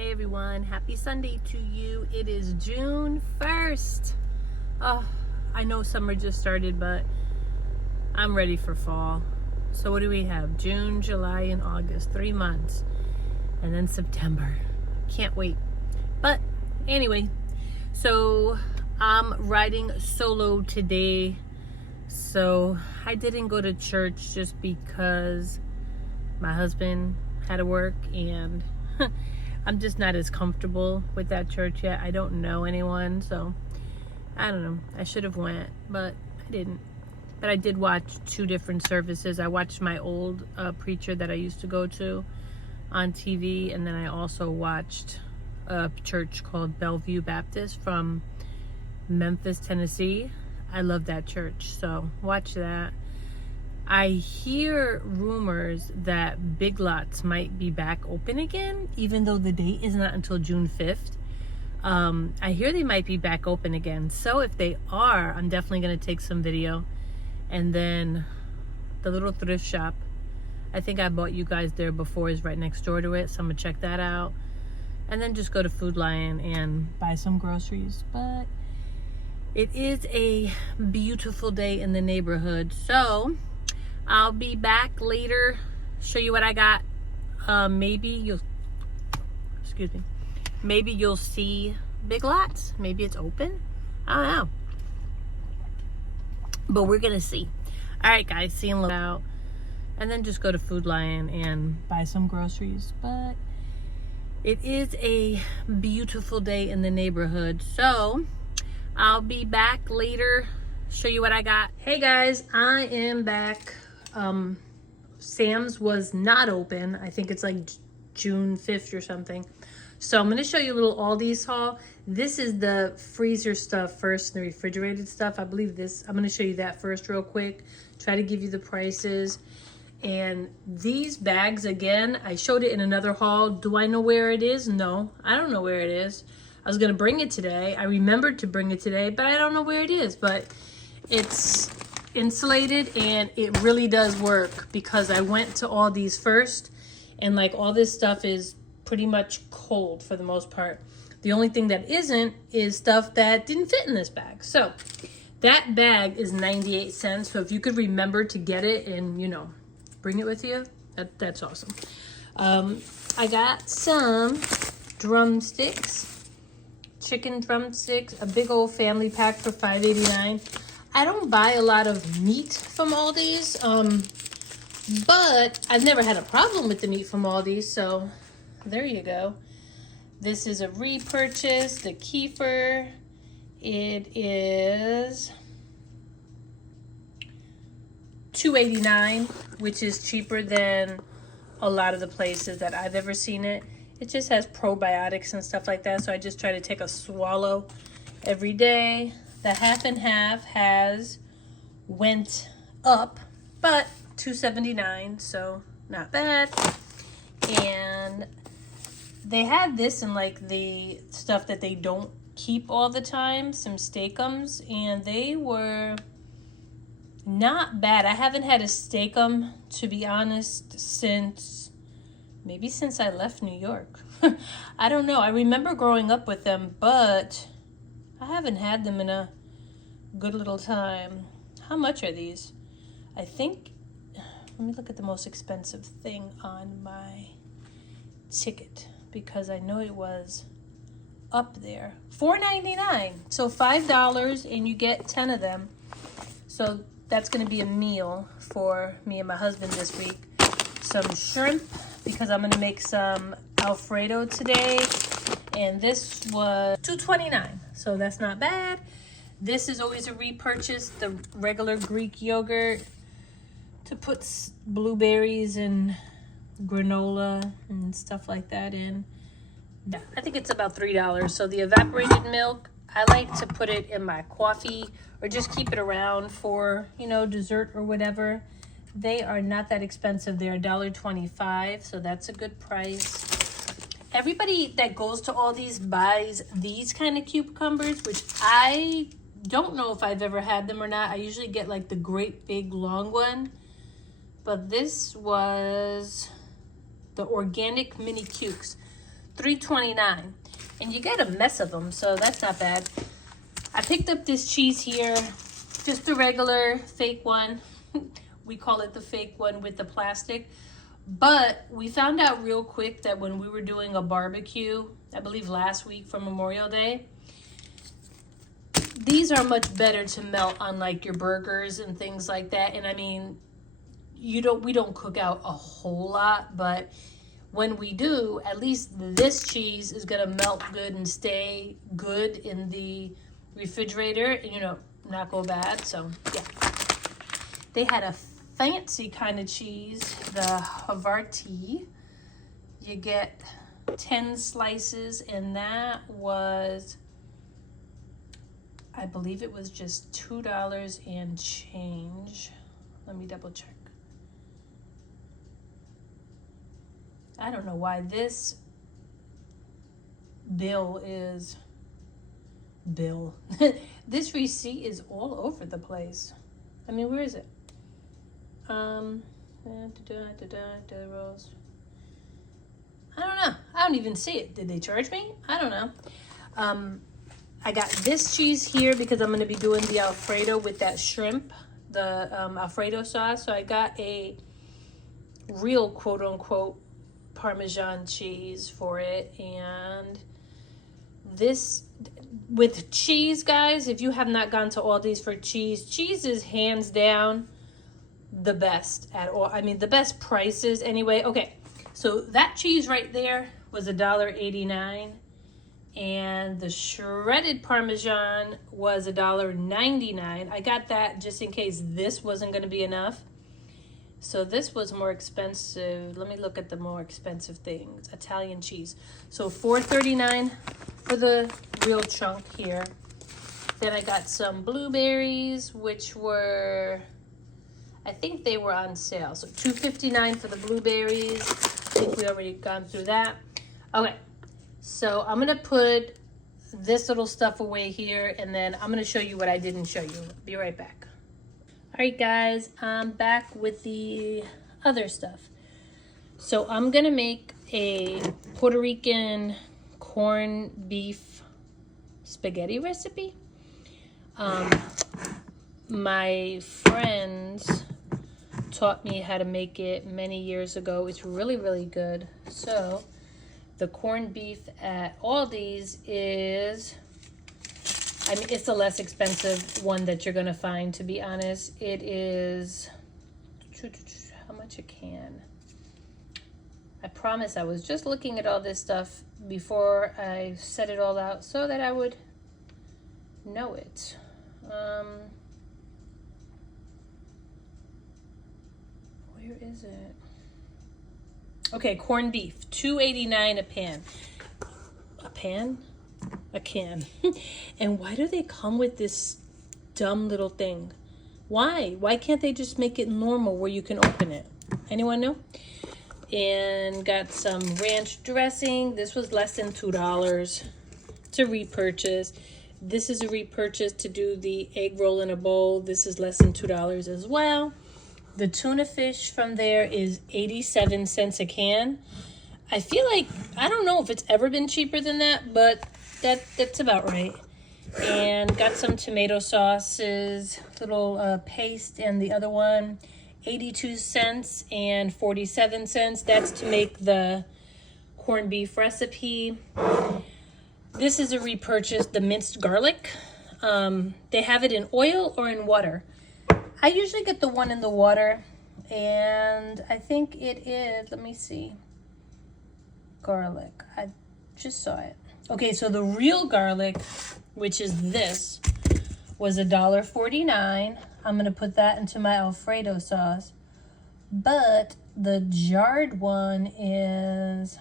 Hey everyone, happy Sunday to you. It is June 1st. Oh, I know summer just started, but I'm ready for fall. So what do we have? June, July, and August, 3 months. And then September. Can't wait. But anyway, so I'm riding solo today. So I didn't go to church just because my husband had to work and I'm just not as comfortable with that church yet. I don't know anyone, so I don't know. I should have went, but I didn't. But I did watch 2 different services. I watched my old preacher that I used to go to on TV, and then I also watched a church called Bellevue Baptist from Memphis, Tennessee. I love that church, so watch that. I hear rumors that Big Lots might be back open again, even though the date is not until June 5th. I hear they might be back open again. So if they are, I'm definitely going to take some video. And then the little thrift shop, I think I bought you guys there before, is right next door to it. So I'm going to check that out. And then just go to Food Lion and buy some groceries. But it is a beautiful day in the neighborhood. So I'll be back later, show you what I got. Maybe you'll see Big Lots. Maybe it's open. I don't know. But we're gonna see. All right, guys, see you in a little out. And then just go to Food Lion and buy some groceries. But it is a beautiful day in the neighborhood. So I'll be back later, show you what I got. Hey guys, I am back. Sam's was not open. I think it's like June 5th or something. So I'm going to show you a little Aldi's haul. This is the freezer stuff first, the refrigerated stuff. I believe this, I'm going to show you that first real quick. Try to give you the prices. And these bags, again, I showed it in another haul. Do I know where it is? No, I don't know where it is. I was going to bring it today. I remembered to bring it today, but I don't know where it is. But it's insulated and it really does work, because I went to Aldi's first and like all this stuff is pretty much cold for the most part. The only thing that isn't is stuff that didn't fit in this bag. So that bag is 98 cents. So if you could remember to get it and, you know, bring it with you, that's awesome. I got some drumsticks, chicken drumsticks, a big old family pack for $5.89. I don't buy a lot of meat from Aldi's, but I've never had a problem with the meat from Aldi's, so there you go. This is a repurchase, the kefir. It is $2.89, which is cheaper than a lot of the places that I've ever seen it. It just has probiotics and stuff like that, so I just try to take a swallow every day. The half and half has went up, but $2.79, so not bad. And they had this in like the stuff that they don't keep all the time, some steakums, and they were not bad. I haven't had a steakum, to be honest, since I left New York. I don't know. I remember growing up with them, but I haven't had them in a good little time. How much are these? I think, let me look at the most expensive thing on my ticket, because I know it was up there. $4.99. So $5 and you get 10 of them. So that's going to be a meal for me and my husband this week. Some shrimp, because I'm going to make some Alfredo today. And this was $2.29, so that's not bad. This is always a repurchase, the regular Greek yogurt, to put blueberries and granola and stuff like that in. Yeah, I think it's about $3. So the evaporated milk, I like to put it in my coffee or just keep it around for, you know, dessert or whatever. They are not that expensive. They're $1.25, so that's a good price. Everybody that goes to Aldi's buys these kind of cucumbers, which I don't know if I've ever had them or not. I usually get like the great big long one, but this was the organic mini cukes. $3.29. And you get a mess of them, so that's not bad. I picked up this cheese here, just the regular fake one. We call it the fake one with the plastic. But we found out real quick that when we were doing a barbecue, I believe last week for Memorial Day, these are much better to melt on like your burgers and things like that. And I mean, we don't cook out a whole lot, but when we do, at least this cheese is gonna melt good and stay good in the refrigerator and, you know, not go bad. So yeah, they had a fancy kind of cheese, the Havarti. You get 10 slices, and that was, I believe it was just $2 and change. Let me double check. I don't know why this this receipt is all over the place. I mean, where is it? I don't know. I don't even see it. Did they charge me? I don't know. I got this cheese here because I'm going to be doing the Alfredo with that shrimp, the Alfredo sauce. So I got a real quote-unquote Parmesan cheese for it. And this, with cheese, guys, if you have not gone to Aldi's for cheese, cheese is hands down the best at all. I mean, the best prices anyway. Okay, so that cheese right there was $1.89, and the shredded Parmesan was $1.99. I got that just in case this wasn't going to be enough. So this was more expensive. Let me look at the more expensive things. Italian cheese. So $4.39 for the real chunk here. Then I got some blueberries, which were, I think they were on sale. So $2.59 for the blueberries. I think we already gone through that. Okay, so I'm gonna put this little stuff away here, and then I'm gonna show you what I didn't show you. Be right back. All right, guys, I'm back with the other stuff. So I'm gonna make a Puerto Rican corned beef spaghetti recipe. My friends taught me how to make it many years ago. It's really, really good. So the corned beef at Aldi's is, I mean, it's the less expensive one that you're gonna find, to be honest. It is, how much a can? I promise I was just looking at all this stuff before I set it all out so that I would know it. Where is it? Okay, corned beef, $2.89 a pan. A pan? A can. And why do they come with this dumb little thing? Why? Why can't they just make it normal where you can open it? Anyone know? And got some ranch dressing. This was less than $2 to repurchase. This is a repurchase to do the egg roll in a bowl. This is less than $2 as well. The tuna fish from there is 87 cents a can. I feel like, I don't know if it's ever been cheaper than that, but that's about right. And got some tomato sauces, little paste, and the other one, 82 cents and 47 cents. That's to make the corned beef recipe. This is a repurchase, the minced garlic. They have it in oil or in water. I usually get the one in the water, and I think it is, let me see, garlic. I just saw it. Okay, so the real garlic, which is this, was $1.49. I'm gonna put that into my Alfredo sauce. But the jarred one is,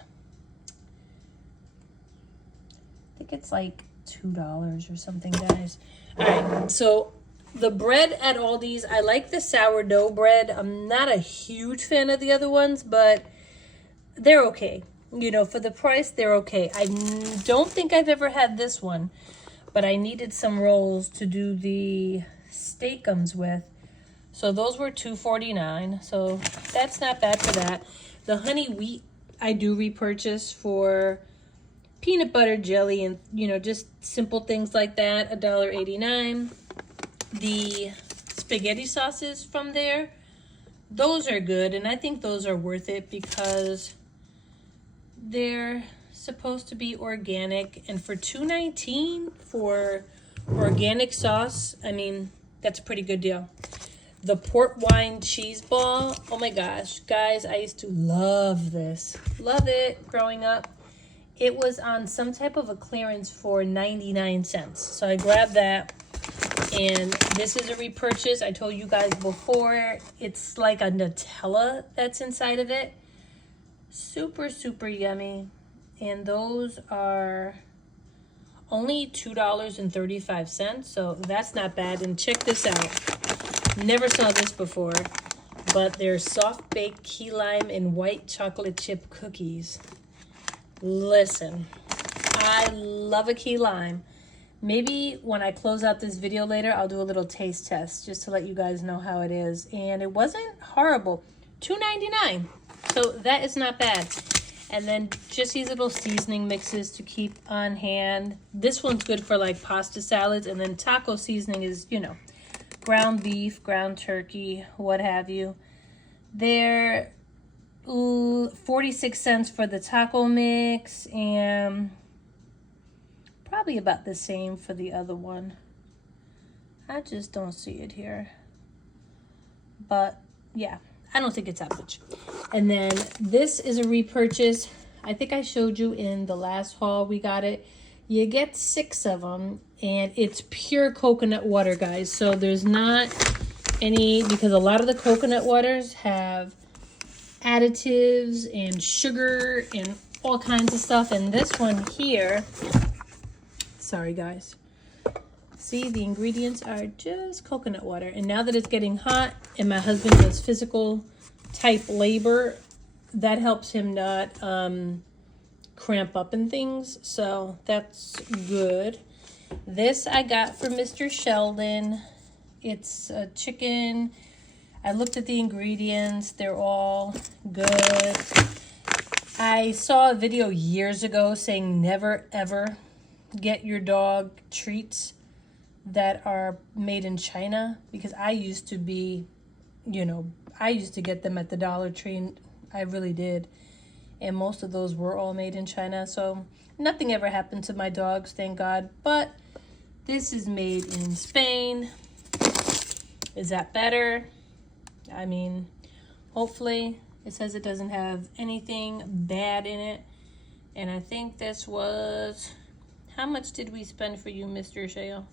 I think it's like $2 or something, guys. All right, so the bread at Aldi's, I like the sourdough bread. I'm not a huge fan of the other ones, but they're okay. You know, for the price, they're okay. I don't think I've ever had this one, but I needed some rolls to do the steakums with. So those were $2.49. So that's not bad for that. The honey wheat I do repurchase for peanut butter jelly and, you know, just simple things like that, $1.89. The spaghetti sauces from there, those are good, and I think those are worth it because they're supposed to be organic, and for $2.19 for organic sauce, I mean, that's a pretty good deal. The port wine cheese ball, oh my gosh, guys, I used to love this. Love it growing up. It was on some type of a clearance for 99 cents. So I grabbed that. And this is a repurchase. I told you guys before, it's like a Nutella that's inside of it. Super, super yummy. And those are only $2.35. So that's not bad. And check this out. Never saw this before. But they're soft baked key lime and white chocolate chip cookies. Listen, I love a key lime. Maybe when I close out this video later, I'll do a little taste test just to let you guys know how it is. And it wasn't horrible. $2.99. So that is not bad. And then just these little seasoning mixes to keep on hand. This one's good for like pasta salads. And then taco seasoning is, you know, ground beef, ground turkey, what have you. They're 46 cents for the taco mix and probably about the same for the other one. I just don't see it here. But yeah, I don't think it's that much. And then this is a repurchase. I think I showed you in the last haul we got it. You get 6 of them and it's pure coconut water, guys. So there's not any, because a lot of the coconut waters have additives and sugar and all kinds of stuff. And this one here, sorry guys, see, the ingredients are just coconut water. And now that it's getting hot and my husband does physical type labor, that helps him not cramp up and things, so that's good. This I got from Mr. Sheldon. It's a chicken. I looked at the ingredients. They're all good. I saw a video years ago saying never ever get your dog treats that are made in China, because I used to be, you know, I used to get them at the Dollar Tree, and I really did. And most of those were all made in China, so nothing ever happened to my dogs, thank God. But this is made in Spain. Is that better? I mean, hopefully. It says it doesn't have anything bad in it. And I think this was, how much did we spend for you, Mr. Shale?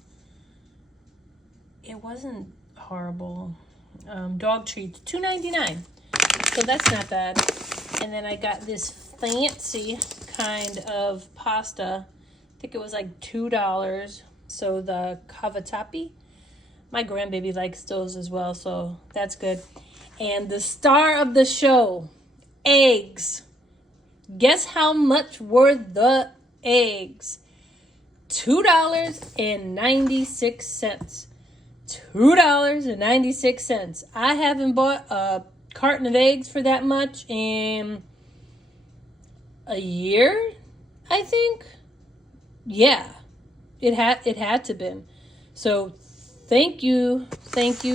It wasn't horrible. Dog treats, $2.99. So that's not bad. And then I got this fancy kind of pasta. I think it was like $2. So the cavatappi. My grandbaby likes those as well, so that's good. And the star of the show, eggs. Guess how much were the eggs? $2.96. $2.96. I haven't bought a carton of eggs for that much in a year, I think. Yeah, it had to been. So thank you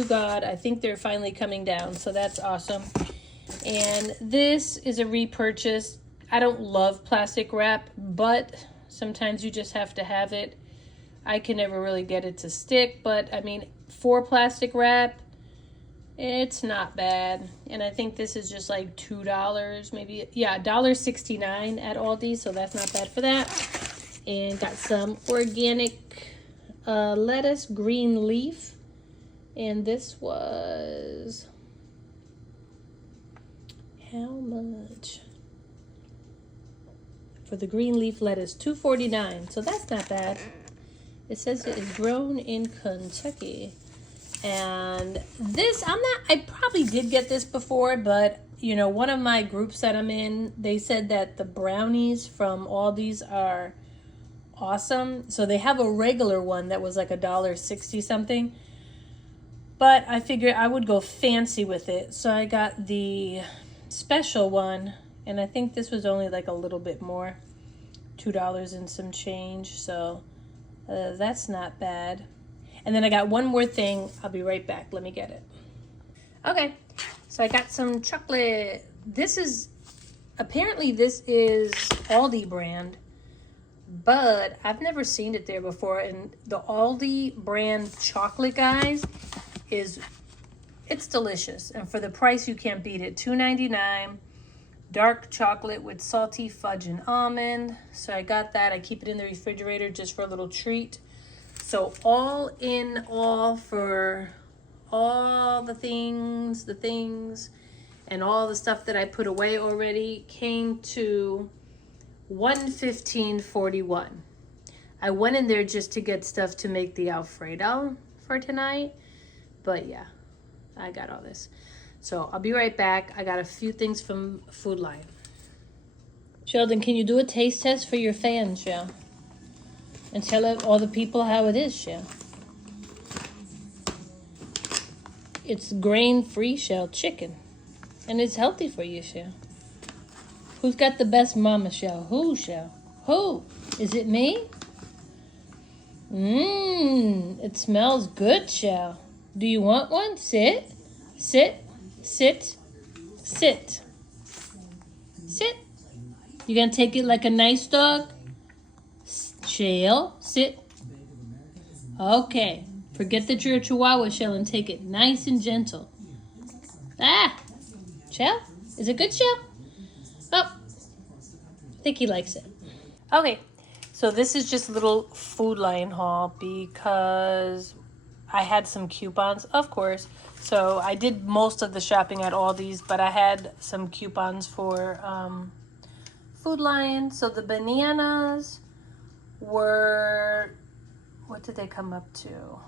God. I think they're finally coming down, so that's awesome. And this is a repurchase. I don't love plastic wrap, but sometimes you just have to have it. I can never really get it to stick, but I mean, for plastic wrap, it's not bad. And I think this is just like $2, maybe. Yeah, $1.69 at Aldi, so that's not bad for that. And got some organic lettuce, green leaf. And this was, how much? For the green leaf lettuce, $2.49. So that's not bad. It says it is grown in Kentucky. And this, I probably did get this before, but you know, one of my groups that I'm in, they said that the brownies from Aldi's are awesome. So they have a regular one that was like $1.60 something. But I figured I would go fancy with it. So I got the special one, and I think this was only like a little bit more. $2 and some change. So that's not bad. And then I got one more thing. I'll be right back. Let me get it. Okay, so I got some chocolate. Apparently this is Aldi brand, but I've never seen it there before. And the Aldi brand chocolate, guys, it's delicious. And for the price, you can't beat it. $2.99, dark chocolate with salty fudge and almond. So I got that. I keep it in the refrigerator just for a little treat. So all in all, for all the things, and all the stuff that I put away already came to $115.41. I went in there just to get stuff to make the Alfredo for tonight. But yeah, I got all this. So I'll be right back. I got a few things from Food Lion. Sheldon, can you do a taste test for your fans, Shell? And tell all the people how it is, Shell. It's grain-free, Shell, chicken. And it's healthy for you, Shell. Who's got the best mama, Shell? Who, Shell? Who? Is it me? It smells good, Shell. Do you want one? Sit. Sit. Sit. Sit. Sit. You gonna take it like a nice dog? Shell, sit. Okay. Forget that you're a chihuahua, Shell, and take it nice and gentle. Shell? Is it good, Shell? Oh, I think he likes it. Okay, so this is just a little Food Lion haul because I had some coupons, of course. So I did most of the shopping at Aldi's, but I had some coupons for Food Lion. So the bananas were, what did they come up to?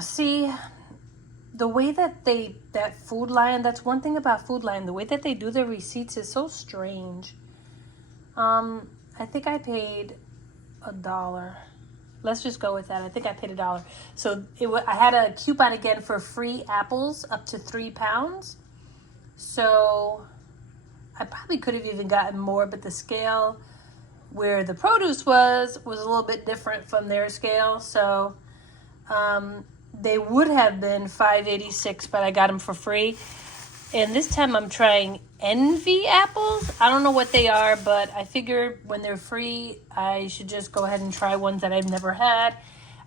See, the way that Food Lion, that's one thing about Food Lion, the way that they do their receipts is so strange. I think I paid $1. Let's just go with that. I think I paid $1. So I had a coupon again for free apples up to 3 pounds. So I probably could have even gotten more, but the scale where the produce was a little bit different from their scale. So they would have been $5.86, but I got them for free. And this time I'm trying Envy apples. I don't know what they are, but I figured when they're free, I should just go ahead and try ones that I've never had.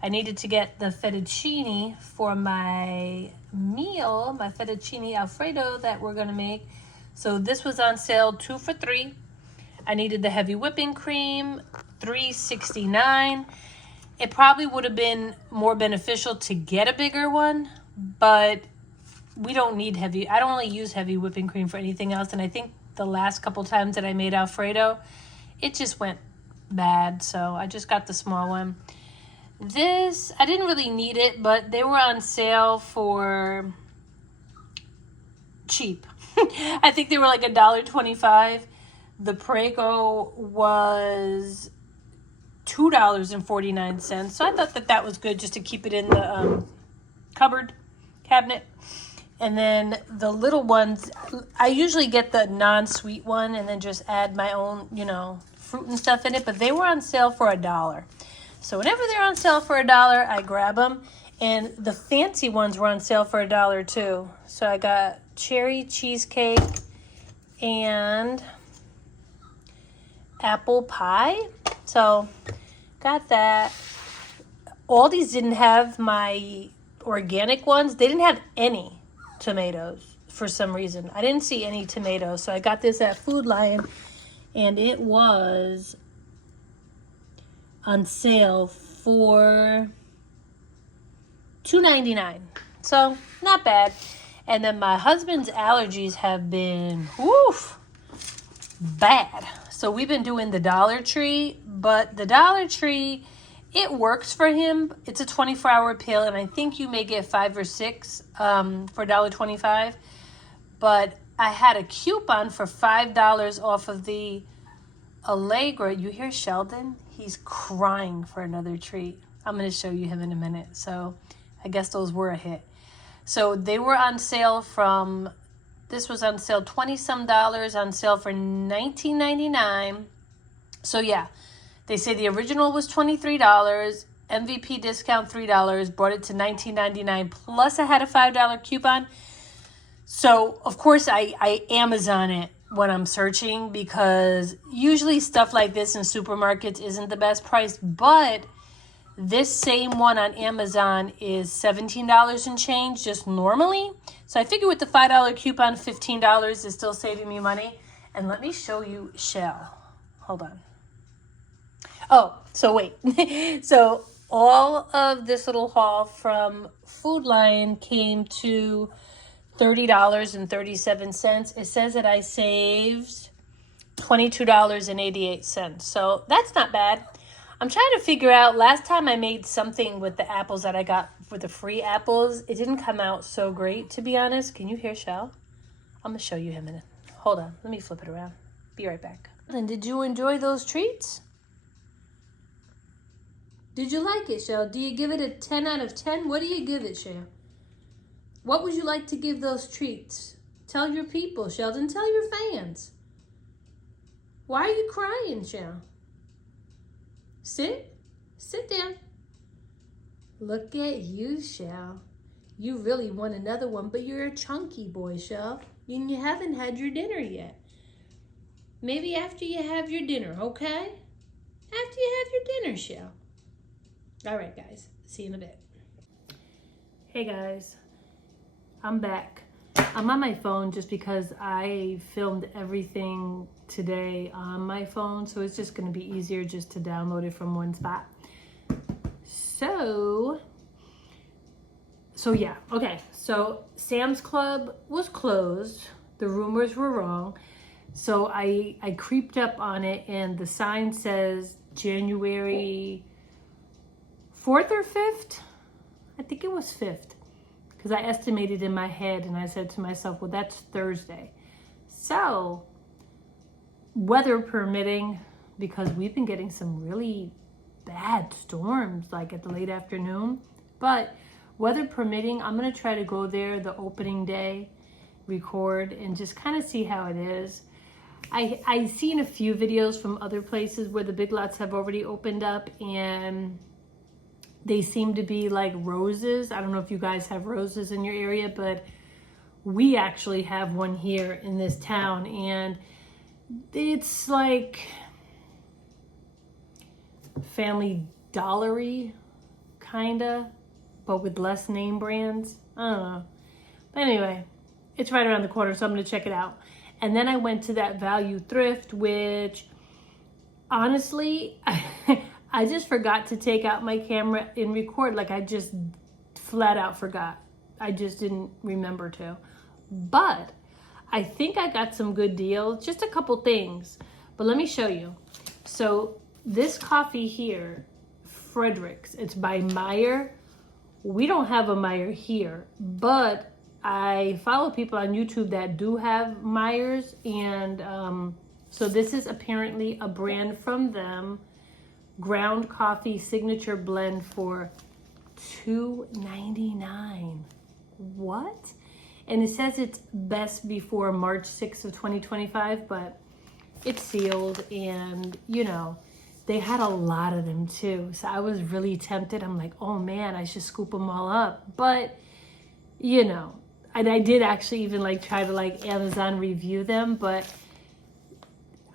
I needed to get the fettuccine for my meal, my fettuccine Alfredo that we're going to make. So this was on sale 2 for $3. I needed the heavy whipping cream, $3.69. It probably would have been more beneficial to get a bigger one, but we don't need heavy. I don't really use heavy whipping cream for anything else. And I think the last couple times that I made Alfredo, it just went bad. So I just got the small one. This, I didn't really need it, but they were on sale for cheap. I think they were like $1.25. The Prego was $2.49. So I thought that was good just to keep it in the cabinet. And then the little ones, I usually get the non-sweet one and then just add my own, fruit and stuff in it. But they were on sale for $1. So whenever they're on sale for $1, I grab them. And the fancy ones were on sale for $1 too. So I got cherry cheesecake and apple pie. So got that. Aldi's didn't have my organic ones. They didn't have any tomatoes for some reason. I didn't see any tomatoes. So I got this at Food Lion and it was on sale for $2.99. So not bad. And then my husband's allergies have been bad. So we've been doing the Dollar Tree, but the Dollar Tree, it works for him. It's a 24-hour pill, and I think you may get 5 or 6 for $1.25. But I had a coupon for $5 off of the Allegra. You hear Sheldon? He's crying for another treat. I'm going to show you him in a minute. So I guess those were a hit. So they were on sale from This was on sale, $20-some on sale for $19.99. So yeah, they say the original was $23, MVP discount $3, brought it to $19.99, plus I had a $5 coupon. So of course I Amazon it when I'm searching, because usually stuff like this in supermarkets isn't the best price, but this same one on Amazon is $17 and change just normally. So I figure with the $5 coupon, $15 is still saving me money. And let me show you Shell. Hold on. Oh, so wait. So all of this little haul from Food Lion came to $30.37. It says that I saved $22.88. So that's not bad. I'm trying to figure out, last time I made something with the apples that I got for the free apples, it didn't come out so great, to be honest. Can you hear Shell? I'm going to show you him in a minute. Hold on. Let me flip it around. Be right back. And did you enjoy those treats? Did you like it, Shell? Do you give it a 10 out of 10? What do you give it, Shell? What would you like to give those treats? Tell your people, Sheldon. Tell your fans. Why are you crying, Shell? Sit down. Look at you, Shell. You really want another one, but you're a chunky boy, Shell. And you haven't had your dinner yet. Maybe after you have your dinner, okay? After you have your dinner, Shell. All right, guys. See you in a bit. Hey, guys. I'm back. I'm on my phone just because I filmed everything today on my phone, so it's just going to be easier just to download it from one spot. So yeah, okay. So Sam's Club was closed. The rumors were wrong. So I creeped up on it, and the sign says January 4th or 5th. I think it was 5th. Because I estimated in my head, and I said to myself, well, that's Thursday. So, weather permitting, because we've been getting some really bad storms, like at the late afternoon. But weather permitting, I'm going to try to go there the opening day, record, and just kind of see how it is. I've seen a few videos from other places where the Big Lots have already opened up, and they seem to be like roses. I don't know if you guys have roses in your area, but we actually have one here in this town, and it's like Family Dollar-y, kinda, but with less name brands. I don't know. But anyway, it's right around the corner, so I'm gonna check it out. And then I went to that value thrift, which honestly, I just forgot to take out my camera and record. Like, I just flat out forgot. I just didn't remember to. But I think I got some good deals. Just a couple things. But let me show you. So this coffee here, Frederick's, it's by Meyer. We don't have a Meyer here, but I follow people on YouTube that do have Meyers. And so this is apparently a brand from them. Ground coffee signature blend for $2.99. What? And it says it's best before March 6th of 2025, but it's sealed, and you know, they had a lot of them too. So I was really tempted. I'm like, oh man, I should scoop them all up. But you know, and I did actually even like try to like Amazon review them, but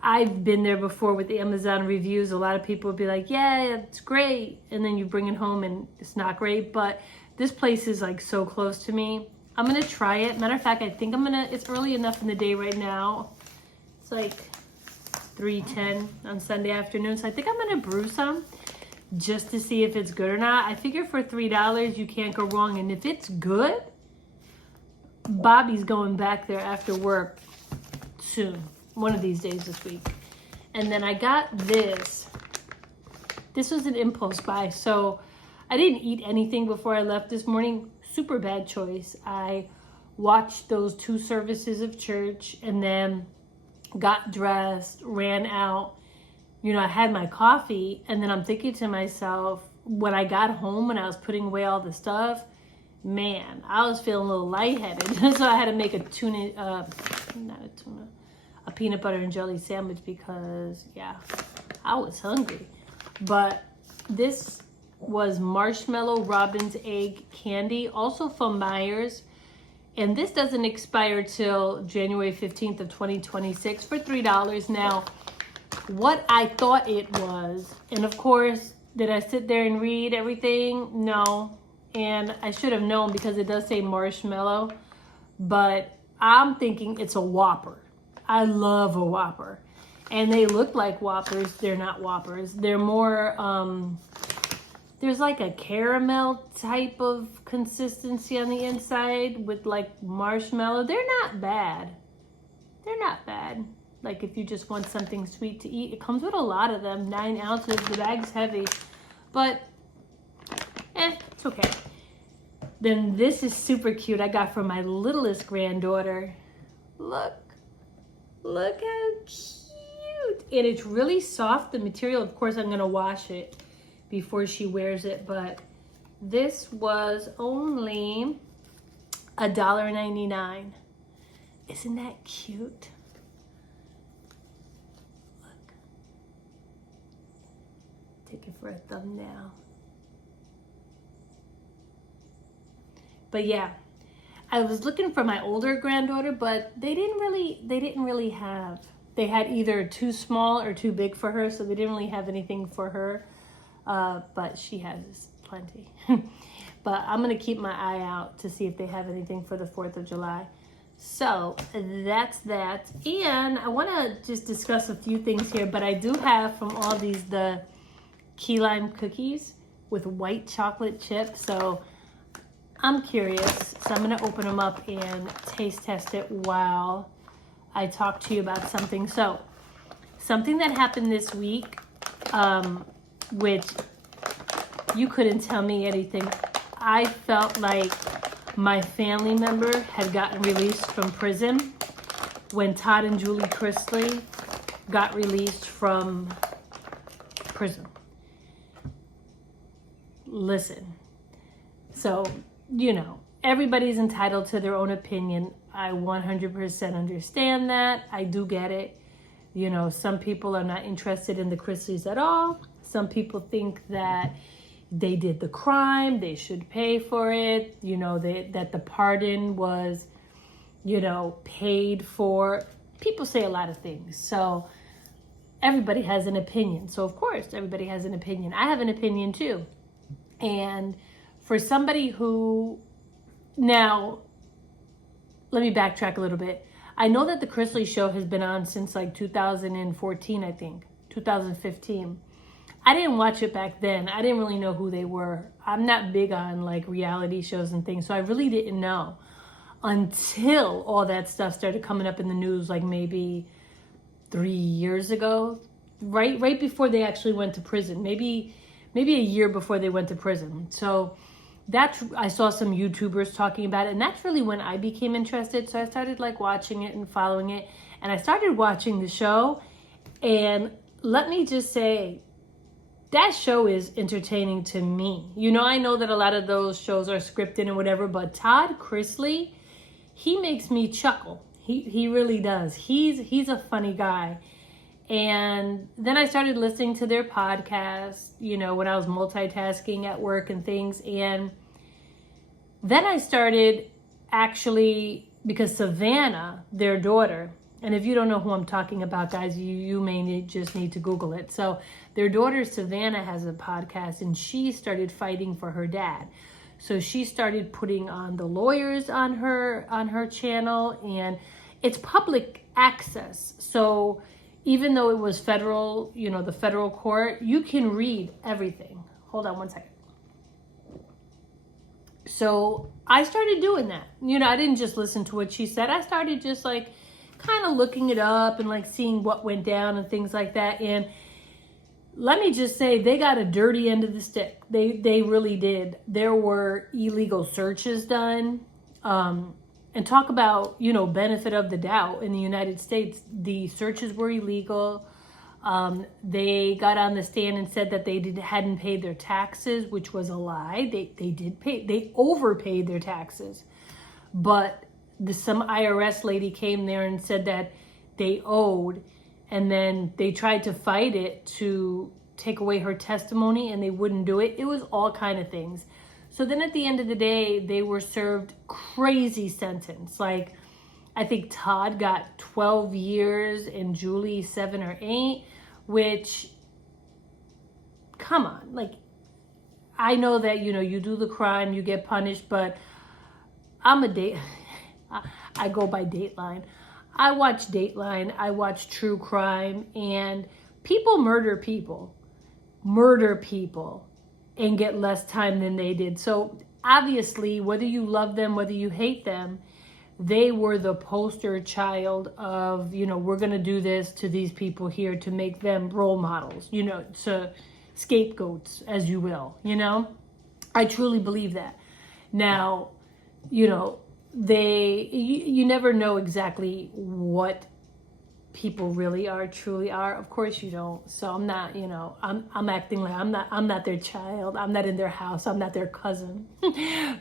I've been there before with the Amazon reviews. A lot of people would be like, yeah, it's great. And then you bring it home and it's not great. But this place is like so close to me. I'm going to try it. Matter of fact, I think it's early enough in the day right now. It's like 3:10 on Sunday afternoon. So I think I'm going to brew some just to see if it's good or not. I figure for $3, you can't go wrong. And if it's good, Bobby's going back there after work soon. One of these days this week. And then I got this. This was an impulse buy. So I didn't eat anything before I left this morning. Super bad choice. I watched those 2 services of church and then got dressed, ran out. You know, I had my coffee, and then I'm thinking to myself, when I got home, when I was putting away all the stuff, man, I was feeling a little lightheaded. So I had to make a peanut butter and jelly sandwich because, yeah, I was hungry. But this was marshmallow robin's egg candy, also from Myers. And this doesn't expire till January 15th of 2026 for $3. Now, what I thought it was, and of course, did I sit there and read everything? No. And I should have known because it does say marshmallow. But I'm thinking it's a Whopper. I love a Whopper. And they look like Whoppers. They're not Whoppers. They're more, there's like a caramel type of consistency on the inside with like marshmallow. They're not bad. They're not bad. Like if you just want something sweet to eat. It comes with a lot of them, 9 ounces. The bag's heavy. But, it's okay. Then this is super cute. I got from my littlest granddaughter. Look how cute. And it's really soft, the material. Of course, I'm going to wash it before she wears it. But this was only $1.99. Isn't that cute? Look. Take it for a thumbnail. But yeah, I was looking for my older granddaughter, but they didn't really have. They had either too small or too big for her, so they didn't really have anything for her. But she has plenty. But I'm gonna keep my eye out to see if they have anything for the 4th of July. So that's that. And I wanna just discuss a few things here, but I do have from all these the key lime cookies with white chocolate chip. So I'm curious, so I'm going to open them up and taste test it while I talk to you about something. So, something that happened this week, which you couldn't tell me anything. I felt like my family member had gotten released from prison when Todd and Julie Chrisleys got released from prison. Listen, so you know, everybody's entitled to their own opinion. I 100% understand that. I do get it. You know, some people are not interested in the Chrisleys at all. Some people think that they did the crime. They should pay for it. You know, that the pardon was, you know, paid for. People say a lot of things. So everybody has an opinion. So, of course, everybody has an opinion. I have an opinion, too. And for somebody who, now, let me backtrack a little bit. I know that the Chrisleys show has been on since like 2014, I think, 2015. I didn't watch it back then. I didn't really know who they were. I'm not big on like reality shows and things, so I really didn't know until all that stuff started coming up in the news, like maybe 3 years ago, right before they actually went to prison, maybe a year before they went to prison. So I saw some YouTubers talking about it, and that's really when I became interested. So I started like watching it and following it, and I started watching the show. And let me just say, that show is entertaining to me. You know, I know that a lot of those shows are scripted and whatever, but Todd Chrisleys, he makes me chuckle. He really does. He's a funny guy. And then I started listening to their podcast, you know, when I was multitasking at work and things. And then I started actually, because Savannah, their daughter, and if you don't know who I'm talking about, guys, you may just need to Google it. So their daughter, Savannah, has a podcast, and she started fighting for her dad. So she started putting on the lawyers on her channel, and it's public access. So even though it was federal, you know, the federal court, you can read everything. Hold on one second. So I started doing that. You know, I didn't just listen to what she said. I started just like kind of looking it up and like seeing what went down and things like that. And let me just say, they got a dirty end of the stick. They really did. There were illegal searches done. And talk about, you know, benefit of the doubt in the United States. The searches were illegal. They got on the stand and said that hadn't paid their taxes, which was a lie. They did pay. They overpaid their taxes, but some IRS lady came there and said that they owed, and then they tried to fight it to take away her testimony, and they wouldn't do it. It was all kind of things. So then at the end of the day, they were served crazy sentence. Like, I think Todd got 12 years and Julie 7 or 8, which, come on. Like, I know that, you do the crime, you get punished, but I go by Dateline. I watch Dateline, I watch true crime, and people murder people and get less time than they did. So obviously, whether you love them, whether you hate them, they were the poster child of, we're going to do this to these people here to make them role models, to scapegoats, as you will, I truly believe that. Now, you never know exactly what people really are, truly are. Of course you don't. So I'm not, I'm acting like I'm not their child. I'm not in their house. I'm not their cousin.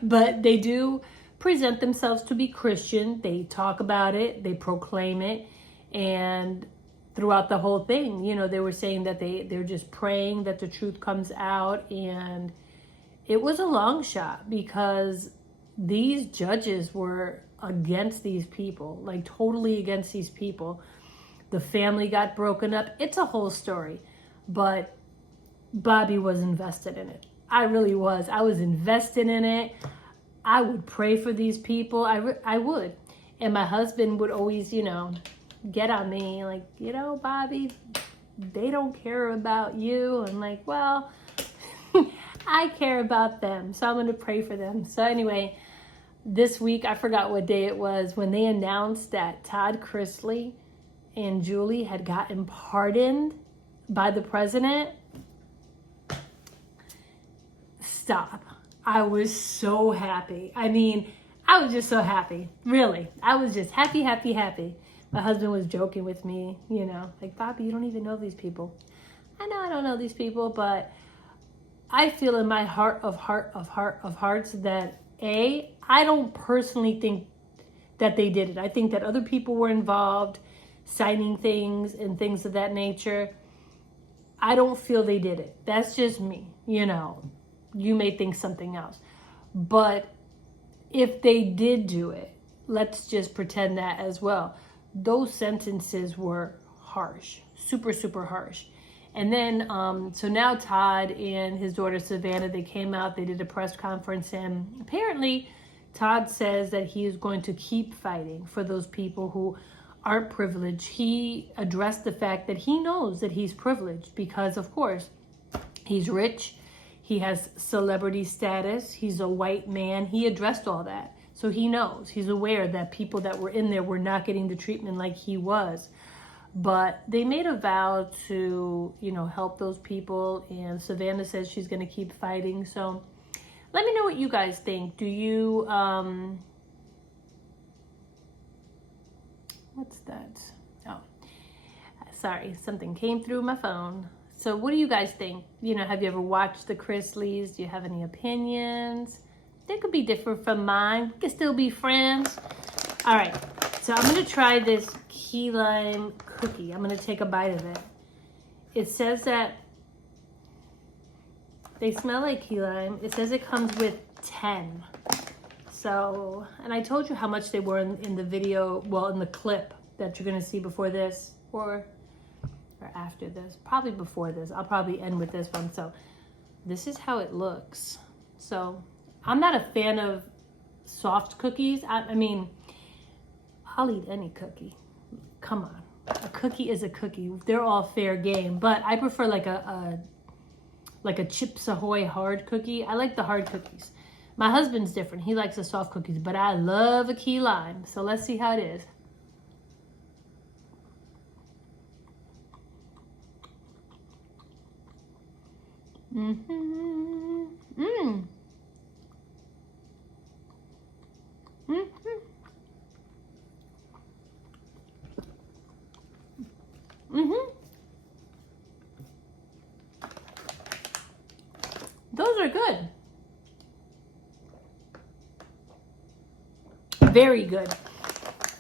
But they do present themselves to be Christian. They talk about it. They proclaim it. And throughout the whole thing, they were saying that they're just praying that the truth comes out. And it was a long shot because these judges were against these people, like totally against these people. The family got broken up. It's a whole story. But Bobby was invested in it. I really was. I was invested in it. I would pray for these people. I would. And my husband would always, get on me. Like, Bobby, they don't care about you. I'm like, well, I care about them. So I'm going to pray for them. So anyway, this week, I forgot what day it was, when they announced that Todd Chrisley and Julie had gotten pardoned by the president. Stop. I was so happy. I mean, I was just so happy. Really. I was just happy. My husband was joking with me, like, Bobby, you don't even know these people. I know I don't know these people, but I feel in my heart of hearts that I don't personally think that they did it. I think that other people were involved, signing things and things of that nature. I don't feel they did it. That's just me. You may think something else. But if they did do it, let's just pretend that as well. Those sentences were harsh, super, super harsh. And then, so now Todd and his daughter Savannah, they came out, they did a press conference, and apparently Todd says that he is going to keep fighting for those people who aren't privileged. He addressed the fact that he knows that he's privileged because, of course, he's rich, he has celebrity status, he's a white man. He addressed all that. So he knows, he's aware that people that were in there were not getting the treatment like he was. But they made a vow to, help those people. And Savannah says she's going to keep fighting. So let me know what you guys think. Do you, what's that? Oh, sorry. Something came through my phone. So what do you guys think? Have you ever watched the Chrisleys? Do you have any opinions? They could be different from mine. We can still be friends. All right. So I'm going to try this key lime cookie. I'm going to take a bite of it. It says that they smell like key lime. It says it comes with 10. So, and I told you how much they were in the video, well, in the clip that you're going to see before this or after this. Probably before this. I'll probably end with this one. So this is how it looks. So I'm not a fan of soft cookies. I mean, I'll eat any cookie. Come on. A cookie is a cookie. They're all fair game. But I prefer like a Chips Ahoy hard cookie. I like the hard cookies. My husband's different. He likes the soft cookies. But I love a key lime. So let's see how it is. Mm-hmm. Mm. Mm-hmm. Mm-hmm. Very good.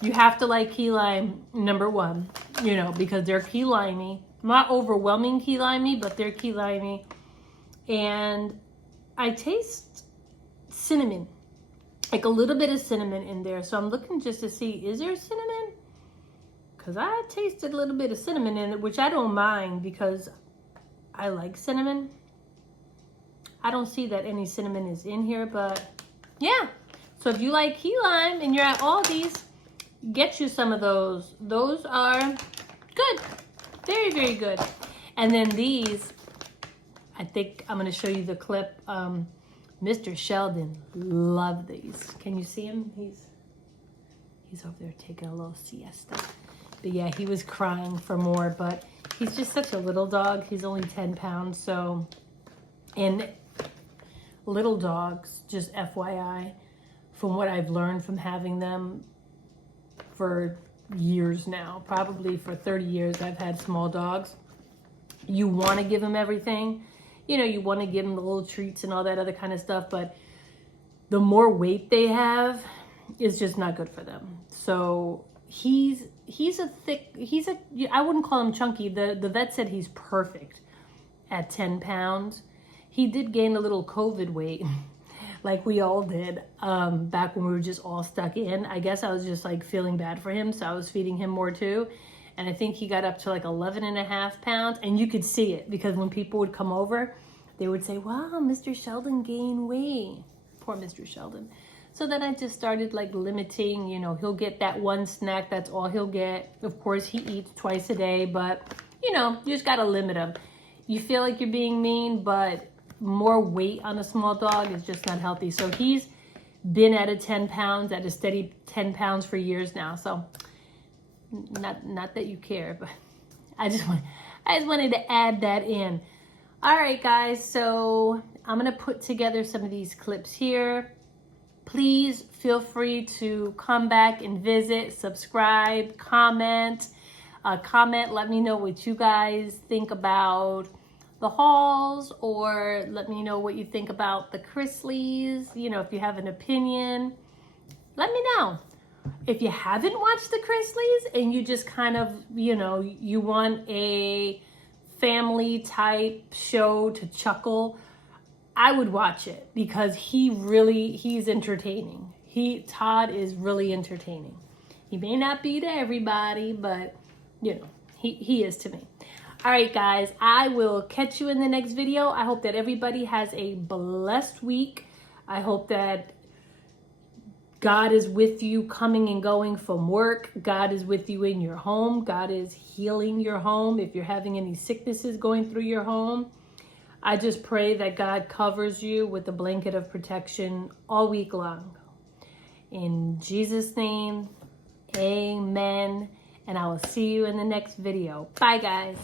You have to like key lime, number one, you know, because they're key limey. Not overwhelming key limey, but they're key limey. And I taste cinnamon, like a little bit of cinnamon in there. So I'm looking just to see, is there cinnamon? Because I tasted a little bit of cinnamon in it, which I don't mind because I like cinnamon. I don't see that any cinnamon is in here, but yeah. So if you like key lime and you're at Aldi's, get you some of those. Those are good. Very, very good. And then these, I think I'm going to show you the clip. Mr. Sheldon, love these. Can you see him? He's over there taking a little siesta. But yeah, he was crying for more, but he's just such a little dog. He's only 10 pounds, so, and little dogs, just FYI, from what I've learned from having them for years now, probably for 30 years I've had small dogs. You want to give them everything. You know, you want to give them the little treats and all that other kind of stuff, but the more weight they have is just not good for them. So I wouldn't call him chunky. The vet said he's perfect at 10 pounds. He did gain a little COVID weight, like we all did, back when we were just all stuck in. I guess I was just like feeling bad for him, so I was feeding him more too. And I think he got up to like 11.5 pounds, and you could see it because when people would come over, they would say, wow, Mr. Sheldon gained weight. Poor Mr. Sheldon. So then I just started like limiting, you know, he'll get that one snack. That's all he'll get. Of course, he eats twice a day, but you know, you just got to limit him. You feel like you're being mean, but more weight on a small dog is just not healthy. So he's been at a 10 pounds, at a steady 10 pounds for years now. So not that you care, but I just wanted to add that in. All right, guys. So I'm going to put together some of these clips here. Please feel free to come back and visit, subscribe, comment. Let me know what you guys think about the hauls, or let me know what you think about the Chrisleys. You know, if you have an opinion, let me know. If you haven't watched the Chrisleys and you just kind of, you know, you want a family type show to chuckle, I would watch it because he's entertaining. Todd is really entertaining. He may not be to everybody, but you know, he is to me. All right, guys, I will catch you in the next video. I hope that everybody has a blessed week. I hope that God is with you coming and going from work. God is with you in your home. God is healing your home. If you're having any sicknesses going through your home, I just pray that God covers you with a blanket of protection all week long. In Jesus' name, amen. And I will see you in the next video. Bye, guys.